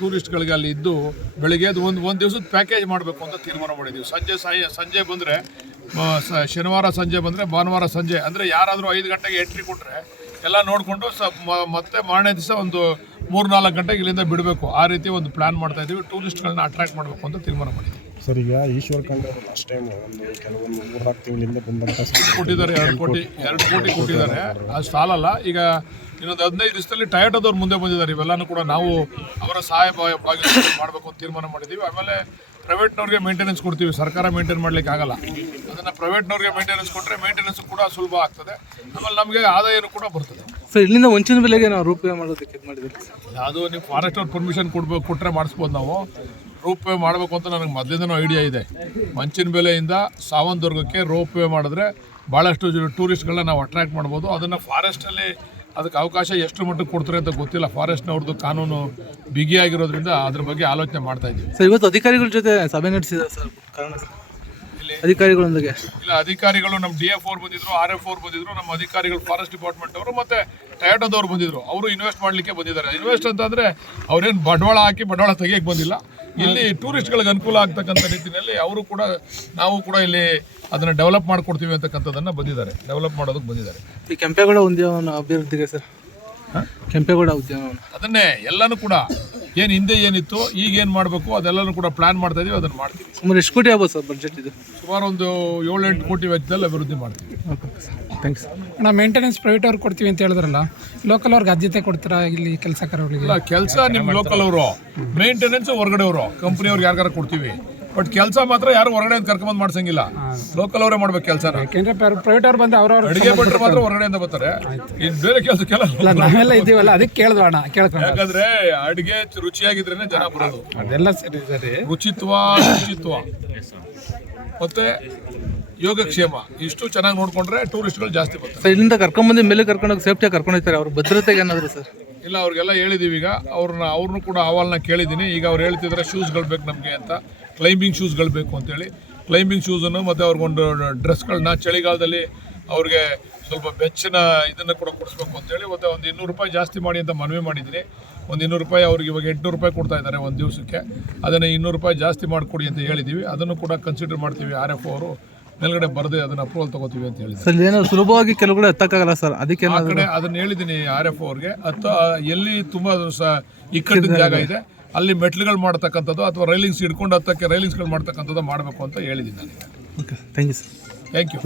ಟೂರಿಸ್ಟ್ಗಳಿಗೆ ಅಲ್ಲಿ ಇದ್ದು ಬೆಳಿಗ್ಗೆ ಒಂದು ದಿವಸದ ಪ್ಯಾಕೇಜ್ ಮಾಡಬೇಕು ಅಂತ ತೀರ್ಮಾನ ಮಾಡಿದ್ದೀವಿ. ಸಂಜೆ ಬಂದರೆ ಶನಿವಾರ ಸಂಜೆ ಬಂದರೆ ಭಾನುವಾರ ಸಂಜೆ ಅಂದರೆ ಯಾರಾದರೂ 5 ಗಂಟೆಗೆ ಎಂಟ್ರಿ ಕೊಟ್ಟರೆ ಎಲ್ಲ ನೋಡಿಕೊಂಡು ಮತ್ತೆ ಮಾರನೇ ದಿವಸ ಒಂದು 3-4 ಗಂಟೆಗೆ ಇಲ್ಲಿಂದ ಬಿಡಬೇಕು. ಆ ರೀತಿ ಒಂದು ಪ್ಲ್ಯಾನ್ ಮಾಡ್ತಾ ಇದ್ದೀವಿ. ಟೂರಿಸ್ಟ್ಗಳನ್ನ ಅಟ್ರಾಕ್ಟ್ ಮಾಡಬೇಕು ಅಂತ ತೀರ್ಮಾನ ಮಾಡಿದ್ದೀವಿ. ಸರ್, ಈಗ ಈಶ್ವರ್ ಖಂಡ್ರೆ ಲಾಸ್ಟ್ ಟೈಮ್ ಕೆಲವೊಂದು 3-4 ತಿಂಗಳಿಂದ ಬಂದಂಥ ಕೊಟ್ಟಿದ್ದಾರೆ, 2 ಕೋಟಿ ಕೊಟ್ಟಿದ್ದಾರೆ. ಅದು ಸಾಲಲ್ಲ. ಈಗ ಇನ್ನೊಂದು 15 ದಿವಸದಲ್ಲಿ ಟೊಯೋಟೋದವ್ರು ಮುಂದೆ ಬಂದಿದ್ದಾರೆ. ಇವೆಲ್ಲನೂ ಕೂಡ ನಾವು ಅವರ ಸಹಾಯ ಭಾಗವಹಿಸಿ ಮಾಡಬೇಕು ಅಂತ ತೀರ್ಮಾನ ಮಾಡಿದ್ದೀವಿ. ಆಮೇಲೆ ಪ್ರೈವೇಟ್ನವ್ರಿಗೆ ಮೇಂಟೆನೆನ್ಸ್ ಕೊಡ್ತೀವಿ. ಸರ್ಕಾರ ಮೇಂಟೈನ್ ಮಾಡಲಿಕ್ಕೆ ಆಗಲ್ಲ. ಅದನ್ನು ಪ್ರೈವೇಟ್ನವ್ರಿಗೆ ಮೇಂಟೆನೆನ್ಸ್ ಕೊಟ್ಟರೆ ಮೇಂಟೆನೆನ್ಸ್ ಕೂಡ ಸುಲಭ ಆಗ್ತದೆ. ಆಮೇಲೆ ನಮಗೆ ಆದಾಯನೂ ಕೂಡ ಬರ್ತದೆ. ಸರ್, ಇಲ್ಲಿಂದ ವಂಚನೆ ಬೆಲೆಗೆ ನಾವು ರೂಪಾಯಿ ಮಾಡೋದಕ್ಕೆ ಮಾಡಿದ್ದೀವಿ. ಅದು ನೀವು ಫಾರೆಸ್ಟ್ ಅವ್ರು ಪರ್ಮಿಷನ್ ಕೊಟ್ಟರೆ ಮಾಡಿಸ್ಬೋದು. ನಾವು ರೋಪ್ ವೇ ಮಾಡಬೇಕು ಅಂತ ನನಗೆ ಮೊದಲಿಂದನೂ ಐಡಿಯಾ ಇದೆ. ಮಂಚಿನ ಬೆಲೆಯಿಂದ ಸಾವಂತದುರ್ಗಕ್ಕೆ ರೋಪ್ ವೇ ಮಾಡಿದ್ರೆ ಭಾಳಷ್ಟು ಟೂರಿಸ್ಟ್ಗಳನ್ನ ನಾವು ಅಟ್ರಾಕ್ಟ್ ಮಾಡ್ಬೋದು. ಅದನ್ನು ಫಾರೆಸ್ಟಲ್ಲಿ ಅದಕ್ಕೆ ಅವಕಾಶ ಎಷ್ಟು ಮಟ್ಟಿಗೆ ಕೊಡ್ತಾರೆ ಅಂತ ಗೊತ್ತಿಲ್ಲ. ಫಾರೆಸ್ಟ್ನವ್ರದ್ದು ಕಾನೂನು ಬಿಗಿಯಾಗಿರೋದ್ರಿಂದ ಅದ್ರ ಬಗ್ಗೆ ಆಲೋಚನೆ ಮಾಡ್ತಾ ಇದ್ದೀವಿ. ಸರ್, ಇವತ್ತು ಅಧಿಕಾರಿಗಳ ಜೊತೆ ಸಭೆ ನಡೆಸಿದ್ದಾರೆ ಸರ್. ಕಾರಣ ಅಧಿಕಾರಿಗಳೊಂದಿಗೆ ಇಲ್ಲ, ಅಧಿಕಾರಿಗಳು ನಮ್ಮ DF ಅವ್ರು ಬಂದಿದ್ರು, RF ಅವ್ರು ಬಂದಿದ್ರು, ನಮ್ಮ ಅಧಿಕಾರಿಗಳು ಫಾರೆಸ್ಟ್ ಡಿಪಾರ್ಟ್ಮೆಂಟ್ ಅವರು ಮತ್ತು ಟೊಯೋಟೋದವ್ರು ಬಂದಿದ್ರು. ಅವರು ಇನ್ವೆಸ್ಟ್ ಮಾಡಲಿಕ್ಕೆ ಬಂದಿದ್ದಾರೆ. ಇನ್ವೆಸ್ಟ್ ಅಂತಂದರೆ ಅವ್ರೇನು ಬಂಡವಾಳ ಹಾಕಿ ಬಂಡವಾಳ ತೆಗಿಯೋಕ್ಕೆ ಬಂದಿಲ್ಲ. ಇಲ್ಲಿ ಟೂರಿಸ್ಟ್ಗಳಿಗೆ ಅನುಕೂಲ ಆಗ್ತಕ್ಕಂಥ ರೀತಿಯಲ್ಲಿ ಅವರು ಕೂಡ ನಾವು ಕೂಡ ಇಲ್ಲಿ ಅದನ್ನು ಡೆವಲಪ್ ಮಾಡಿಕೊಡ್ತೀವಿ ಅಂತಕ್ಕಂಥದ್ದನ್ನು ಬಂದಿದ್ದಾರೆ. ಡೆವಲಪ್ ಮಾಡೋದಕ್ಕೆ ಬಂದಿದ್ದಾರೆ. ಈ ಕೆಂಪೇಗೌಡ ಉದ್ಯಾನವನ ಅಭಿವೃದ್ಧಿಗೆ ಸರ್, ಕೆಂಪೇಗೌಡ ಉದ್ಯಾನವನ ಅದನ್ನೇ ಎಲ್ಲನೂ ಕೂಡ ಏನು ಹಿಂದೆ ಏನಿತ್ತು ಈಗ ಏನು ಮಾಡಬೇಕು ಅದೆಲ್ಲನೂ ಕೂಡ ಪ್ಲಾನ್ ಮಾಡ್ತಾ ಇದೀವಿ. ಅದನ್ನು ಮಾಡ್ತೀವಿ. ಸುಮಾರು ಎಷ್ಟು ಕೋಟಿ ಆಗ್ಬೋದು ಸರ್ ಬಜೆಟ್ ಇದು? ಸುಮಾರು ಒಂದು 7-8 ಕೋಟಿ ವೆಚ್ಚದಲ್ಲಿ ಅಭಿವೃದ್ಧಿ ಮಾಡ್ತೀವಿ. ಥ್ಯಾಂಕ್ಸ್. ನಾವು ಮೇಂಟೆನೆನ್ಸ್ ಪ್ರೈವೇಟ್ ಅವ್ರಿಗೆ ಕೊಡ್ತೀವಿ ಅಂತ ಹೇಳಿದ್ರಲ್ಲ, ಲೋಕಲ್ ಅವ್ರಿಗೆ ಆದ್ಯತೆ ಕೊಡ್ತೀರಾ ಇಲ್ಲಿ ಕೆಲಸಗಾರರಿಗೆ? ಇಲ್ಲ, ಕೆಲಸ ನಿಮ್ಮ ಲೋಕಲ್ ಅವರು, ಮೇಂಟೆನೆನ್ಸ್ ಹೊರಗಡೆ ಅವರು, ಕಂಪ್ನಿಯವ್ರಿಗೆ ಯಾರಿಗಾರ ಕೊಡ್ತೀವಿ. ಬಟ್ ಕೆಲಸ ಮಾತ್ರ ಯಾರು ಹೊರಗಡೆ ಕರ್ಕೊಂಬಂದು ಮಾಡ್ಸಂಗಿಲ್ಲ. ಲೋಕಲ್ ಅವರೇ ಮಾಡ್ಬೇಕು ಕೆಲಸ. ಯಾಕೆಂದ್ರೆ ಪ್ರೈವೇಟ್ ಅವ್ರು ಬಂದು ಅವ್ರವ್ರ ಅಡಿಗೆ ಭಟ್ರು ಮಾತ್ರ ಹೊರಗಡೆಯಿಂದ ಬರ್ತಾರೆ. ಇನ್ನು ಬೇರೆ ಕೆಲಸಕ್ಕೆಲ್ಲ ನಾವೆಲ್ಲ ಇದ್ದೀವಲ್ಲ, ಅದಕ್ಕೆ ಕೇಳಿದ್ವಣ ಕೇಳ್ಕೊಂಡು. ಯಾಕಂದ್ರೆ ಅಡಿಗೆ ರುಚಿಯಾಗಿದ್ರೇನೆ ಜನ ಬರೋದು. ಅದೆಲ್ಲ ಸರಿ ಸರಿ. ಶುಚಿತ್ವ ಮತ್ತೆ ಯೋಗಕ್ಷೇಮ ಇಷ್ಟು ಚೆನ್ನಾಗಿ ನೋಡ್ಕೊಂಡ್ರೆ ಟೂರಿಸ್ಟ್ಗಳು ಜಾಸ್ತಿ ಬರ್ತಾರೆ. ಸರ್, ಇಲ್ಲಿಂದ ಕರ್ಕೊಂಬಂದು ಮೇಲೆ ಕರ್ಕೊಂಡೋಗಿ ಸೇಫ್ಟಿಯಾಗಿ ಕರ್ಕೊಂಡು ಹೋಗ್ತಾರೆ. ಅವ್ರ ಭದ್ರತೆಗೆ ಏನಾದರೂ ಸರ್? ಇಲ್ಲ, ಅವ್ರಿಗೆಲ್ಲ ಹೇಳಿದ್ದೀವಿ. ಈಗ ಅವ್ರನ್ನೂ ಕೂಡ ಅಹವಾಲನ್ನ ಕೇಳಿದ್ದೀನಿ. ಈಗ ಅವ್ರು ಹೇಳ್ತಿದ್ದಾರೆ ಶೂಸ್ಗಳು ಬೇಕು ನಮಗೆ ಅಂತ, ಕ್ಲೈಂಬಿಂಗ್ ಶೂಸ್ಗಳು ಬೇಕು ಅಂತೇಳಿ. ಕ್ಲೈಂಬಿಂಗ್ ಶೂಸನ್ನು ಮತ್ತು ಅವ್ರಿಗೊಂದು ಡ್ರೆಸ್ಗಳನ್ನ ಚಳಿಗಾಲದಲ್ಲಿ ಅವ್ರಿಗೆ ಸ್ವಲ್ಪ ಬೆಚ್ಚನ ಇದನ್ನು ಕೂಡ ಕೊಡಿಸ್ಬೇಕು ಅಂತೇಳಿ ಮತ್ತು ಒಂದು 200 ರೂಪಾಯಿ ಜಾಸ್ತಿ ಮಾಡಿ ಅಂತ ಮನವಿ ಮಾಡಿದ್ದೀನಿ. ಒಂದು 200 ರೂಪಾಯಿ ಅವ್ರಿಗೆ ಇವಾಗ 800 ರೂಪಾಯಿ ಕೊಡ್ತಾ ಇದ್ದಾರೆ ಒಂದು ದಿವಸಕ್ಕೆ. ಅದನ್ನು 200 ರೂಪಾಯಿ ಜಾಸ್ತಿ ಮಾಡಿಕೊಡಿ ಅಂತ ಹೇಳಿದ್ದೀವಿ. ಅದನ್ನು ಕೂಡ ಕನ್ಸಿಡರ್ ಮಾಡ್ತೀವಿ. RF ಅವರು ಮೇಲ್ಗಡೆ ಬರದೆ ಅದನ್ನು ಅಪ್ರೂವಲ್ ತಗೋತೀವಿ ಅಂತ ಹೇಳಿದ್ರು. ಸರ್, ಏನೋ ಸುಲಭವಾಗಿ ಕೆಲವುಗಳು ಎತ್ತಕ್ಕಾಗಲ್ಲ ಸರ್, ಅದಕ್ಕೆ ಆ ಕಡೆ ಅದನ್ನು ಹೇಳಿದ್ದೀನಿ RF ಅವ್ರಿಗೆ. ಎಲ್ಲಿ ತುಂಬ ಇಕ್ಕಟ್ಟಿನ ಜಾಗ ಇದೆ ಅಲ್ಲಿ ಮೆಟ್ಲುಗಳು ಮಾಡ್ತಕ್ಕಂಥದ್ದು ಅಥವಾ ರೈಲಿಂಗ್ಸ್ ಹಿಡ್ಕೊಂಡು ಹತ್ತಕ್ಕೆ ರೈಲಿಂಗ್ಸ್ಗಳು ಮಾಡ್ತಕ್ಕಂಥದ್ದು ಮಾಡಬೇಕು ಅಂತ ಹೇಳಿದ್ದೀನಿ ನಾನು. Okay, thank you sir. Thank you.